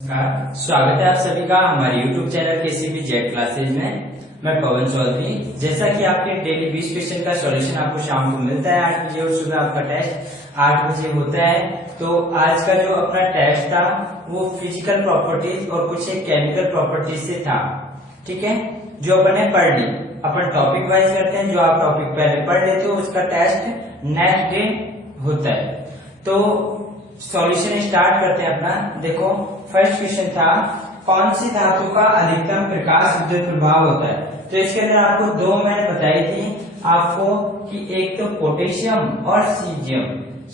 नमस्कार, स्वागत है आप सभी का हमारे YouTube channel KCB Z classes में। मैं पवन चौधरी। जैसा कि आपके डेली 20 क्वेश्चन का सॉल्यूशन आपको शाम को मिलता है 8 बजे और सुबह आपका टेस्ट 8 बजे होता है। तो आज का जो अपना टेस्ट था वो फिजिकल प्रॉपर्टीज और कुछ एक केमिकल प्रॉपर्टीज से था। ठीक है, जो अपन ने पढ़ ली। अपन टॉपिक वाइज करते हैं, जो आप टॉपिक पहले पढ़ लेते हो उसका टेस्ट नेक्स्ट डे होता है। तो सॉल्यूशन स्टार्ट करते हैं अपना। देखो, फर्स्ट क्वेश्चन था कौन सी धातु का अधिकतम प्रकाश विद्युत प्रभाव होता है। तो इसके अंदर आपको दो मैंने बताई थी आपको कि एक तो पोटेशियम और सीजियम।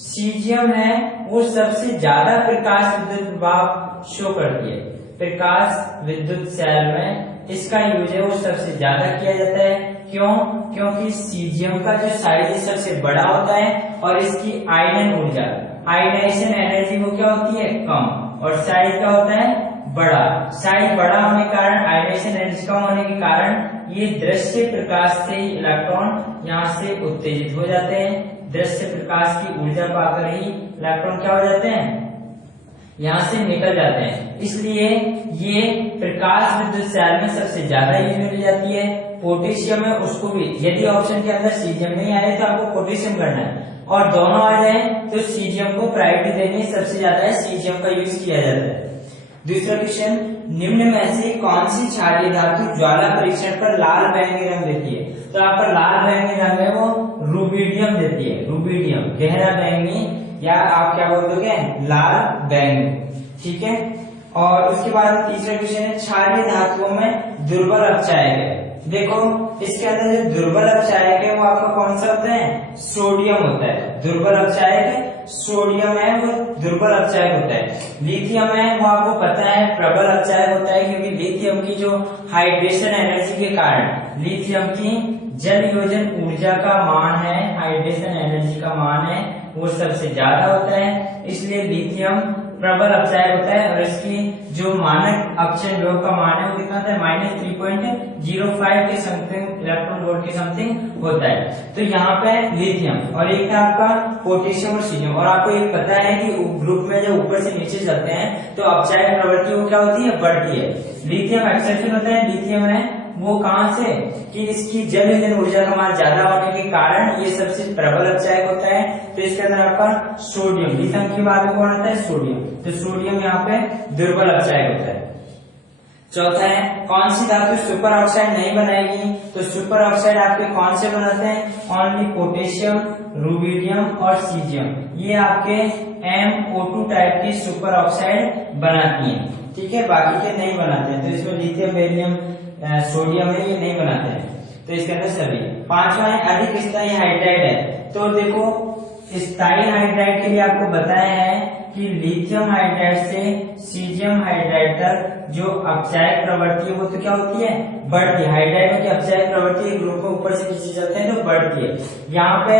सीजियम है वो सबसे ज्यादा प्रकाश विद्युत प्रभाव शो करती है। प्रकाश विद्युत सेल में इसका यूज है वो सबसे ज्यादा किया जाता है। क्यों? क्योंकि सीजियम का जो साइज सबसे बड़ा होता है और इसकी आयनन ऊर्जा आयनाइजेशन एनर्जी वो क्या होती है, कम, और साइज क्या होता है, बड़ा। साइज बड़ा होने के कारण आयनाइजेशन एनर्जी कम होने के कारण ये दृश्य प्रकाश से इलेक्ट्रॉन यहाँ से उत्तेजित हो जाते हैं। दृश्य प्रकाश की ऊर्जा पाकर ही इलेक्ट्रॉन क्या हो जाते हैं, यहाँ से निकल जाते हैं। इसलिए ये प्रकाश विद्युत सेल में सबसे ज्यादा यूज मिल जाती है। पोटेशियम है उसको भी, यदि ऑप्शन के अंदर सीजियम नहीं आए तो आपको पोटेशियम करना है, और दोनों आ जाए तो सीजियम को प्रायोरिटी देनी सबसे ज्यादा है, सीजियम का यूज किया जाता है। दूसरा क्वेश्चन, निम्न में से कौन सी क्षारीय धातु ज्वाला परीक्षण पर लाल बैंगनी रंग देती है। तो यहाँ पर लाल बैंगनी रंग है वो रुबिडियम देती है। रुबिडियम गहरा बैंगनी, या आप क्या बोल दोगे, लाल बैंगनी। ठीक है, और उसके बाद तीसरा क्वेश्चन है क्षारीय धातुओं में दुर्बल अपचायक है। देखो, इसके अंदर जो दुर्बल अपचायक है वो आपका कौन सा होता है, सोडियम होता है। दुर्बल अपचायक सोडियम है वो दुर्बल अपचायक होता है। लिथियम है वो आपको पता है प्रबल अपचायक होता है, क्योंकि लिथियम की जो हाइड्रेशन एनर्जी के कारण लिथियम की जल योजन ऊर्जा का मान है, हाइड्रेशन एनर्जी का मान है वो सबसे ज्यादा होता है, इसलिए लिथियम प्रबल अपचायक होता है। और इसकी जो मानक अपचयन योग का मान है वो कितना होता है, -3.05 के समथिंग इलेक्ट्रॉन वोल्ट के समथिंग होता है। तो यहाँ पे लिथियम, और एक था आपका पोटेशियम और सीजियम। और आपको ये पता है कि ग्रुप में जब ऊपर से नीचे चलते हैं तो अपचायक प्रवृत्ति वो क्या होती है, बढ़ती है। लिथियम एक्सेप्शन होता है। लिथियम है वो कहां से, कि इसकी जल योजन ऊर्जा का मान ज्यादा होने के कारण ये सबसे प्रबल अपचायक होता है। तो इसके अंदर आपका सोडियम, लिथियम की बात में कौन आता है, सोडियम। तो सोडियम यहाँ पे दुर्बल अपचायक होता है। चौथा है कौन सी धातु सुपर ऑक्साइड नहीं बनाएगी। तो सुपर ऑक्साइड आपके कौन से बनाते हैं, ओनली पोटेशियम, रुबिडियम और सीजियम, ये आपके MO2 टाइप की सुपर ऑक्साइड बनाती हैं। ठीक है, बाकी के नहीं बनाते हैं। तो इसमें लिथियम, बेरियम, सोडियम है ये नहीं बनाते हैं। तो इसके अंदर सभी। पांचवा है अधिक स्थायी हाइड्राइड है। तो देखो, स्थायी हाइड्राइड के लिए आपको बताया है कि लिथियम हाइड्राइड से सीजियम हाइड्राइड तक जो अपचायक प्रवृत्ति है वो तो क्या होती है, बढ़ती है। हाइड्राइड की अपचायक प्रवृत्ति ग्रुप में ऊपर से नीचे चलते हैं तो बढ़ती है। यहाँ पे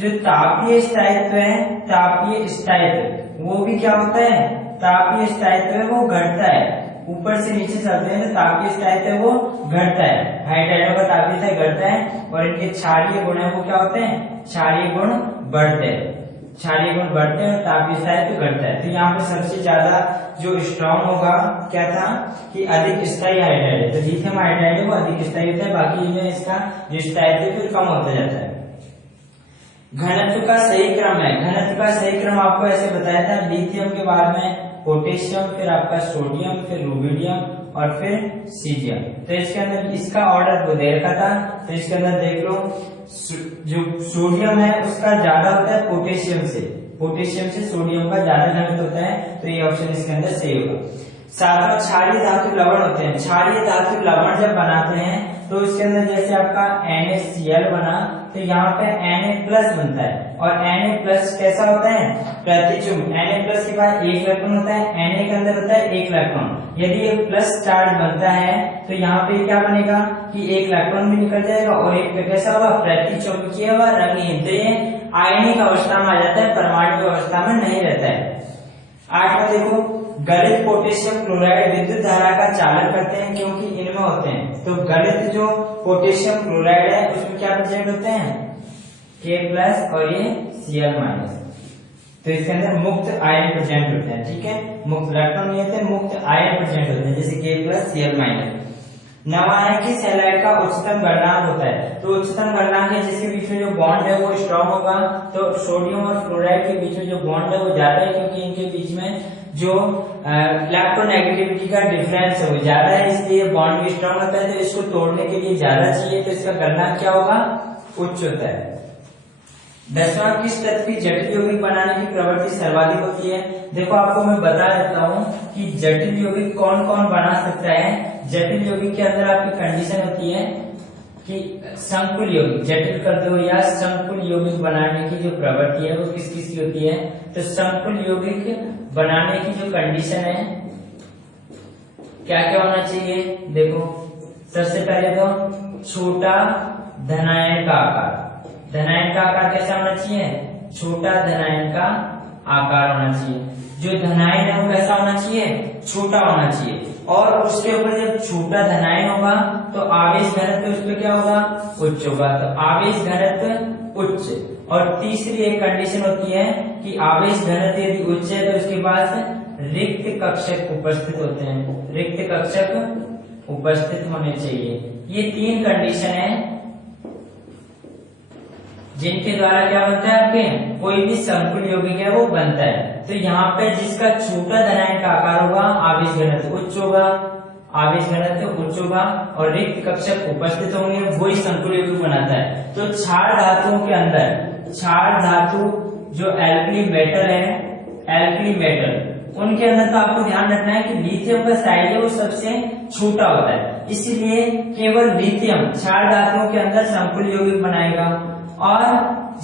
जो तापीय स्थायित्व है, तापीय स्थायित्व वो भी क्या होता है, तापीय स्थायित्व है वो घटता है। ऊपर से नीचे चलते हैं तो तापीय स्थायित्व वो घटता है। हाइड्राइडों का तापीय स्थायित्व घटता है, और इनके क्षारीय गुण है वो क्या होते हैं, क्षारीय गुण बढ़ते हैं। क्षारीय गुण बढ़ते हैं और तापीय स्थायित्व घटता है। तो यहाँ पे सबसे ज्यादा जो स्ट्रॉन्ग होगा क्या था, कि अधिक स्थायी हाइड्राइड है। तो लिथियम हाइड्राइड है वो अधिक स्थायी होता है, बाकी जो इसका जो स्थायित्व फिर कम होता जाता है। घनत्व का सही क्रम है। घनत्व का सही क्रम आपको ऐसे बताया था, लिथियम के बाद में पोटेशियम, फिर आपका सोडियम, फिर रुबिडियम और फिर सीजियम। तो इसके अंदर इसका ऑर्डर वो दे रखा था। तो इसके अंदर देख लो, जो सोडियम है उसका ज्यादा होता है पोटेशियम से, पोटेशियम से सोडियम का ज्यादा घनत्व होता है। तो ये ऑप्शन इसके अंदर सही होगा। सातवां क्षारीय धातु लवण होते हैं। क्षारीय धातु लवण जब बनाते हैं तो इसके अंदर जैसे आपका NaCl बना तो यहाँ पे Na+ बनता है, और Na+ कैसा होता है, प्रतिचुंब। Na+ के बाद एक इलेक्ट्रॉन होता है, Na के अंदर होता है एक इलेक्ट्रॉन। यदि ये प्लस चार्ज बनता है तो यहाँ पे क्या बनेगा कि एक इलेक्ट्रॉन भी निकल जाएगा, और एक पे कैसा होगा, प्रतिचुंबकीय व रंगहीन। तो ये आयनिक अवस्था में आ जाता है, परमाणु अवस्था में नहीं रहता है। आठवां देखो, गलित पोटेशियम क्लोराइड विद्युत धारा का चालन करते हैं क्योंकि इनमें होते हैं। तो गलित जो पोटेशियम क्लोराइड है उसमें क्या प्रेजेंट होते हैं, K+ और ये Cl-। तो इसके अंदर मुक्त आयन प्रेजेंट होते हैं, ठीक है। मुक्त इलेक्ट्रॉन नहीं होते, मुक्त आयन प्रेजेंट होते हैं, जैसे K+Cl-। नवा है कि हैलाइड का उच्चतम गलनांक होता है, तो उच्चतम गलनांक है जिसके बीच में जो बॉन्ड है वो स्ट्रॉन्ग होगा। तो सोडियम और फ्लोराइड के बीच में जो बॉन्ड है वो ज्यादा है, क्योंकि इनके बीच में जो इलेक्ट्रोनेगेटिविटी का डिफरेंस है वो ज्यादा है, इसलिए बॉन्ड भी स्ट्रॉन्ग होता है। तो इसको तोड़ने के लिए ज्यादा चाहिए, तो इसका गलनांक क्या होगा, उच्च होता है। 10वां, किस तत्व की जटिल यौगिक बनाने की प्रवृत्ति सर्वाधिक होती है। देखो आपको मैं बता देता हूँ कि जटिल यौगिक कौन कौन बना सकता है। जटिल यौगिक के अंदर आपकी कंडीशन होती है कि संकुल यौगिक, जटिल कर दो या संकुल यौगिक बनाने की जो प्रवृत्ति है वो किस किस की होती है। तो संकुल यौगिक बनाने की जो कंडीशन है क्या क्या होना चाहिए, देखो सबसे पहले तो छोटा धनायन का आकार। धनायन का आकार कैसा होना चाहिए, छोटा धनायन का आकार होना चाहिए। जो धनायन है वो कैसा होना चाहिए, छोटा होना चाहिए। और उसके ऊपर जब छोटा धनायन होगा तो आवेश घनत्व उस पर क्या होगा, उच्च होगा। तो आवेश घनत्व उच्च। और तीसरी एक कंडीशन होती है कि आवेश घनत्व यदि उच्च है तो उसके पास रिक्त कक्षक उपस्थित होते हैं, रिक्त कक्षक उपस्थित होने चाहिए। ये 3 कंडीशन है जिनके द्वारा क्या बनता है, आपके कोई भी संकुल यौगिक है वो बनता है। तो यहाँ पे जिसका छोटा धनायन का आकार होगा आवेश घनत्व उच्च होगा, आवेश घनत्व उच्च होगा और रिक्त कक्षक उपस्थित होंगे, वही संकुल यौगिक बनाता है। तो क्षार धातुओं के अंदर, क्षार धातु जो एल्कली मेटल है, एल्कली मेटल, उनके अंदर तो आपको ध्यान रखना है कि लिथियम का साइज है वो सबसे छोटा होता है, इसलिए केवल लिथियम क्षार धातुओं के अंदर संकुल यौगिक बनाएगा। और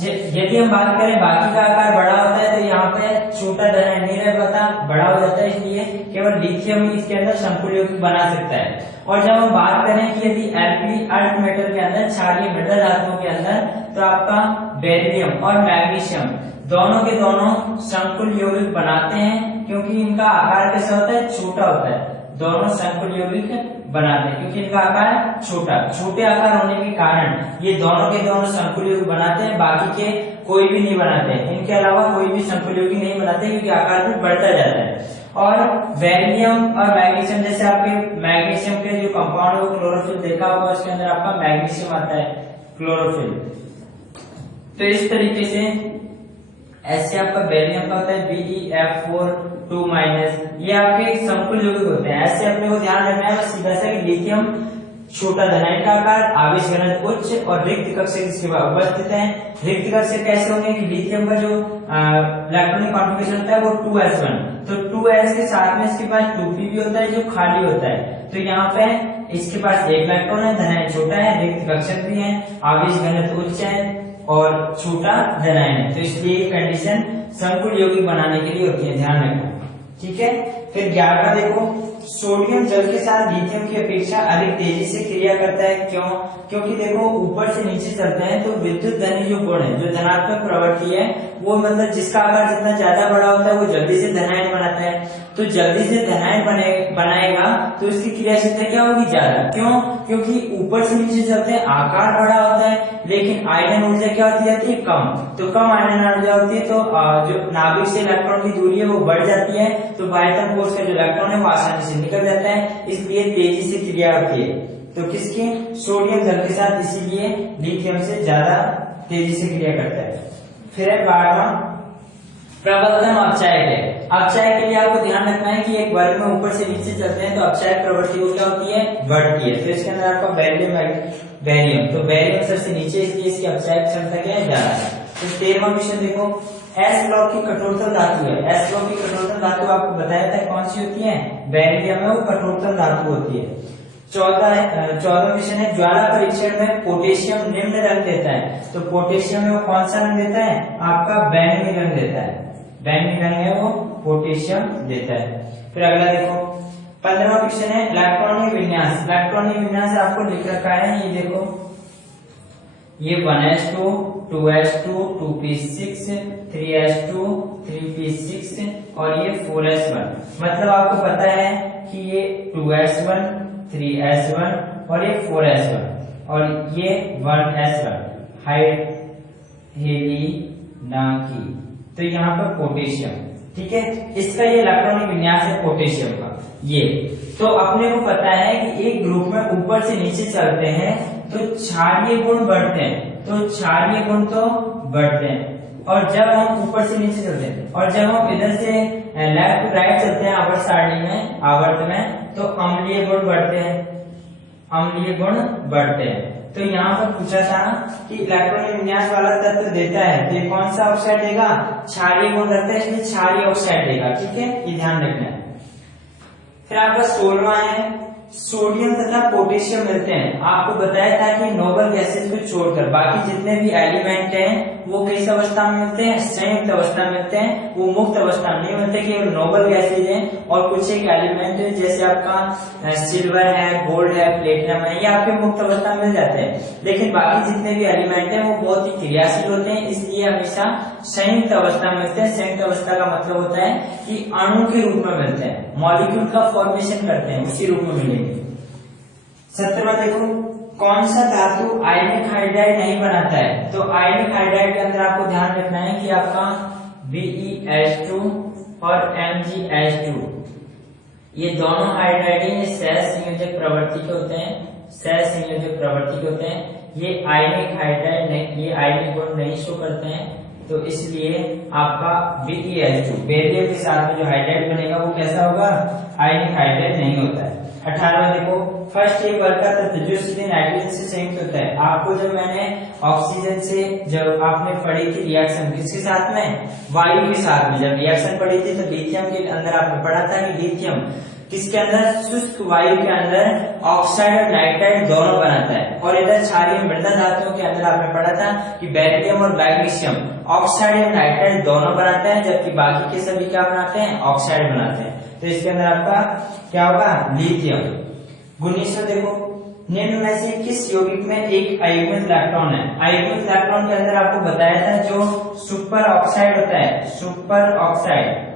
यदि हम बात करें बाकी का आकार बड़ा होता है तो यहाँ पे छोटा धनायन नहीं रह पाता, बड़ा हो जाता है, इसलिए केवल लिथियम ही इसके अंदर संकुल यौगिक बना सकता है। और जब हम बात करें कि यदि एल्कली अर्थ मेटल के अंदर, क्षारीय मृदा धातुओं के अंदर, तो आपका बेरिलियम और मैग्नीशियम दोनों के दोनों संकुल यौगिक बनाते हैं, क्योंकि इनका आकार कैसा होता है, छोटा होता है। दोनों संकुल यौगिक बनाते हैं क्योंकि इनका आकार छोटा, छोटे आकार होने के कारण ये दोनों के दोनों संकुल यौगिक बनाते हैं, बाकी के कोई भी नहीं बनाते हैं। इनके अलावा कोई भी संकुल यौगिक नहीं बनाते क्योंकि आकार भी बढ़ता जाता है। और बेरिलियम और मैग्नीशियम, जैसे आपके मैग्नीशियम के जो कंपाउंड है वो क्लोरोफिल देखा होगा, उसके अंदर आपका मैग्नीशियम आता है, क्लोरोफिल। तो इस तरीके से ऐसे आपका बेरिलियम का होता है Be(F4)2-, ये आपके संकुल यौगिक होते हैं। ऐसे अपने को ध्यान रखना है सीधा सा कि लिथियम छोटा धनायन का आकार, आवेश घनत्व उच्च और रिक्त कक्षक इसके बाद उपस्थित है। रिक्त कक्षक कैसे होंगे कि लिथियम का जो इलेक्ट्रॉनिक कॉन्फ़िगरेशन होता है वो 2s1, तो 2s के साथ में इसके पास 2p भी होता है जो खाली होता है। तो यहाँ पे इसके पास एक इलेक्ट्रॉन है, धनायन छोटा है, रिक्त कक्षक भी है, आवेश घनत्व उच्च है और छोटा धनायन है। तो इसलिए कंडीशन संकुल यौगिक बनाने के लिए होती है, ध्यान रखना, ठीक है। फिर 11वां देखो, सोडियम जल के साथ लिथियम की अपेक्षा अधिक तेजी से क्रिया करता है, क्यों? क्योंकि देखो ऊपर से नीचे चलते हैं तो विद्युत धनी जो गुण है, जो धनात्मक प्रवृत्ति है, वो मतलब जिसका आकार जितना ज्यादा बड़ा होता है वो जल्दी से धनायन बनाता है। तो जल्दी से धनायन बनाएगा तो इसकी क्रियाशीलता क्या होगी, ज्यादा। क्यों? क्योंकि ऊपर से नीचे चलते हैं, आकार बड़ा होता है लेकिन आयनन ऊर्जा क्या होती जाती है, कम। तो कम आयनन ऊर्जा होती है तो जो नाभिक से इलेक्ट्रॉन की दूरी है वो बढ़ जाती है, तो बाह्यतम कोश का जो इलेक्ट्रॉन है वो आसानी से निकल जाता है, इसलिए तेजी से क्रिया होती है। तो किसकी, सोडियम जल के साथ, इसीलिए लिथियम से ज्यादा तेजी से क्रिया करता है। फिर है 12वां, प्रबलतम अपचायक है। अपचायक के लिए आपको ध्यान रखना है कि एक वर्ग में ऊपर से नीचे चलते हैं तो अपचायक प्रवृत्ति वो क्या होती है, बढ़ती है। तो इसके अंदर आपका बेरियम, तो बेरियम सबसे नीचे, इसलिए इसकी अपचायक क्षमता क्या है, ज्यादा है। तो 13वां क्वेश्चन देखो, एस ब्लॉक की कठोरतम धातु है। एस ब्लॉक की कठोरतम धातु आपको बताया था कौन सी होती है, बेरिलियम है, वो कठोरतम धातु होती है। 14वां क्वेश्चन है, ज्वाला परीक्षण में पोटेशियम निम्न रंग देता है। तो पोटेशियम में वो कौन सा रंग देता है, आपका बैंगनी रंग देता है, बैंगनी रंग है वो पोटेशियम देता है। फिर अगला देखो 15वां क्वेश्चन है, इलेक्ट्रॉनिक विन्यास। इलेक्ट्रॉनिक विन्यास आपको लिख रखा है, ये देखो, ये 1s2, 2s2, 2p6, 3s2, 3p6 और ये 4s1। मतलब आपको पता है कि ये 2s1, 3s1 और ये 4s1 और ये 1s1 हेली ना की। तो यहाँ पर पोटेशियम, ठीक है, इसका ये इलेक्ट्रॉनिक विन्यास है पोटेशियम का। ये तो अपने को पता है कि एक ग्रुप में ऊपर से नीचे चलते हैं तो क्षारीय गुण बढ़ते हैं, तो क्षारीय गुण तो बढ़ते हैं, और जब हम ऊपर से नीचे चलते हैं और जब हम इधर से लेफ्ट टू राइट चलते हैं आवर्त सारणी में, आवर्त में, तो अम्लीय गुण बढ़ते हैं, अम्लीय गुण बढ़ते हैं। तो यहाँ पर पूछा था कि इलेक्ट्रॉनिक विन्यास वाला तत्व देता है तो ये कौन सा ऑक्साइड देगा, क्षारीय गुण रखता है, इसलिए क्षारीय ऑक्साइड देगा, ठीक है, ये ध्यान रखना है। फिर आपका 16वां है सोडियम तथा पोटेशियम मिलते हैं। आपको बताया था कि नोबल गैसेज को छोड़कर बाकी जितने भी एलिमेंट हैं वो किस अवस्था में मिलते हैं, संयुक्त अवस्था में मिलते हैं, वो मुक्त अवस्था में नहीं मिलते, केवल नोबल गैसेज हैं और कुछ एक एलिमेंट है जैसे आपका सिल्वर है, गोल्ड है, प्लेटिनम है, ये आपके मुक्त अवस्था में मिल जाते हैं। लेकिन बाकी जितने भी एलिमेंट हैं वो बहुत ही क्रियाशील होते हैं, इसलिए हमेशा संयुक्त अवस्था में मिलते हैं। संयुक्त अवस्था का मतलब होता है कि अणु के रूप में मिलते हैं, मॉलिक्यूल का फॉर्मेशन करते हैं, उसी रूप में मिलेंगे। 17वां देखो, कौन सा धातु आयनिक हाइड्राइड नहीं बनाता है, तो आयनिक हाइड्राइड के अंदर आपको ध्यान रखना है कि आपका BeH2 और MgH2 ये दोनों हाइड्राइड ये सह संयोजक प्रवृत्ति के होते हैं, सह संयोजक प्रवृत्ति के होते हैं। ये आयनिक हाइड्राइड नहीं, ये आयनिक गुण नहीं शो करते हैं, तो इसलिए आपका BeH2 बेरिलियम के साथ में जो हाइड्राइड बनेगा वो कैसा होगा, आयनिक हाइड्राइड नहीं होता है। 18वां देखो, फर्स्ट एक वर्ग का तत्व जो सीधे नाइट्रोजन से संयुक्त होता है। आपको जब मैंने ऑक्सीजन से जब आपने पढ़ी थी रिएक्शन किसके साथ में, वायु के साथ में, जब रिएक्शन पढ़ी थी तो लिथियम के अंदर आपने पढ़ा था कि लिथियम किसके अंदर, शुष्क वायु के अंदर ऑक्साइड और नाइट्राइड दोनों बनाता है। और इधर क्षारीय मृदा धातुओं के अंदर आपने पढ़ा था कि बेरिलियम और मैग्नीशियम ऑक्साइड और नाइट्राइड दोनों बनाते हैं, जबकि बाकी के सभी क्या बनाते हैं, ऑक्साइड बनाते हैं। तो इसके अंदर आपका क्या होगा, लिथियम। 19वां देखो, निम्न में से किस यौगिक में एक अयुग्मित इलेक्ट्रॉन है। अयुग्मित इलेक्ट्रॉन के अंदर आपको बताया था जो सुपर ऑक्साइड होता है, सुपर ऑक्साइड,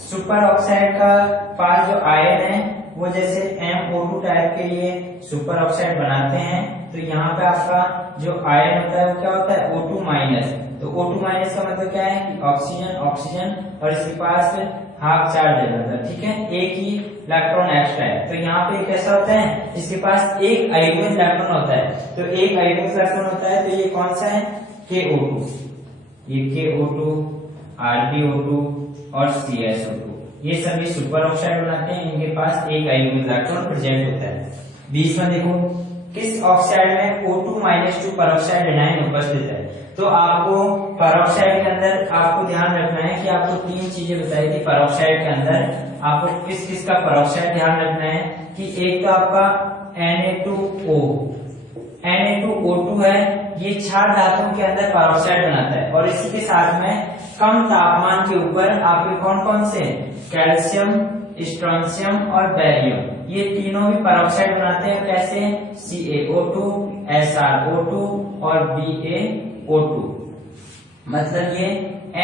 सुपर ऑक्साइड का पास जो आयन है वो जैसे MO2 टाइप के लिए सुपर ऑक्साइड बनाते हैं, तो यहाँ पे आपका जो आयन होता है वो क्या होता है, O2 माइनस। तो O2 माइनस का मतलब क्या है कि ऑक्सीजन ऑक्सीजन और इसके पास हाफ चार्ज है, मतलब ठीक है, एक ही इलेक्ट्रॉन एक्स्ट्रा है। तो यहाँ पे कैसा होता है, इसके पास एक अयुग्मित इलेक्ट्रॉन होता है, तो एक अयुग्मित इलेक्ट्रॉन होता है, तो ये कौन सा है, KO2, ये KO2, RbO2 और CSO2, ये सभी सुपर ऑक्साइड बनाते हैं, इनके पास एक अयुग्मित इलेक्ट्रॉन प्रेजेंट होता है। 20वां देखो, किस ऑक्साइड में O2-2 परऑक्साइड एनायन उपस्थित है। तो आपको परऑक्साइड के अंदर आपको ध्यान रखना है कि आपको तीन चीजें बताई थी परऑक्साइड के अंदर, आपको किस किस का परऑक्साइड ध्यान रखना है कि एक तो आपका Na2O, Na2O2 है, ये क्षार धातुओं के अंदर परऑक्साइड बनाता है, और इसी के साथ में कम तापमान के ऊपर आपके कौन कौन से, कैल्शियम, स्ट्रोंशियम और बेरियम, ये तीनों भी परऑक्साइड बनाते हैं। कैसे, CaO2, SrO2 और BaO2, मतलब ये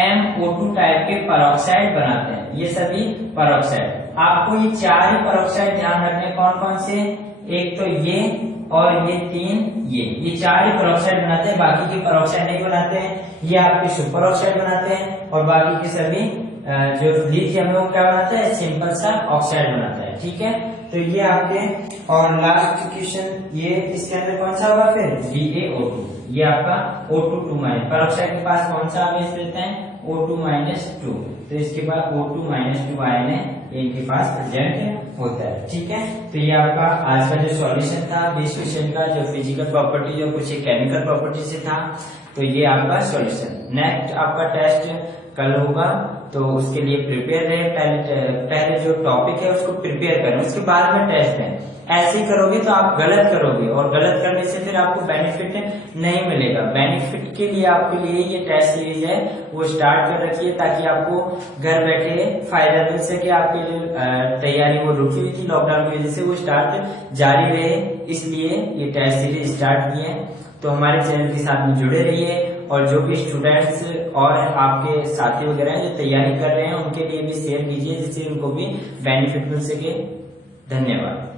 MO2 टाइप के परऑक्साइड बनाते हैं, ये सभी परऑक्साइड। आपको ये चार ही परऑक्साइड ध्यान रखने, कौन कौन से, एक तो ये और ये तीन, ये चार ही परऑक्साइड बनाते हैं, बाकी के परऑक्साइड नहीं बनाते हैं। ये आपके सुपर ऑक्साइड बनाते हैं और बाकी के सभी जो लिथियम है वो क्या बनाता है, सिंपल सा ऑक्साइड बनाता है, ठीक है। तो ये आपके, और लास्ट क्वेश्चन ये इसके अंदर कौन सा होगा फिर, BaO2, ये आपका O2 परऑक्साइड के पास कौन सा आवेश रहता है, O2-2, तो इसके पास O2-2 आयन है, इनके पास प्रेजेंट होता है, ठीक है। तो ये आपका आज का जो सॉल्यूशन था 20 क्वेश्चन का, जो फिजिकल प्रॉपर्टी और कुछ केमिकल प्रॉपर्टी से था, तो ये आपका सॉल्यूशन। नेक्स्ट आपका टेस्ट कल होगा, तो उसके लिए प्रिपेयर रहे, पहले जो टॉपिक है उसको प्रिपेयर करें, उसके बाद में टेस्ट है। ऐसे ही करोगे तो आप गलत करोगे, और गलत करने से फिर आपको बेनिफिट नहीं मिलेगा। बेनिफिट के लिए आपके लिए ये टेस्ट सीरीज है वो स्टार्ट कर रखिए, ताकि आपको घर बैठे फायदा मिल सके। आपकी जो तैयारी वो रुकी हुई थी लॉकडाउन की वजह से, वो स्टार्ट जारी रहे, इसलिए ये टेस्ट सीरीज स्टार्ट किए हैं। तो हमारे चैनल के साथ में जुड़े रहिए, और जो भी स्टूडेंट्स और आपके साथी वगैरह हैं जो तैयारी कर रहे हैं उनके लिए भी शेयर कीजिए, जिससे उनको भी बेनिफिट मिल सके। धन्यवाद।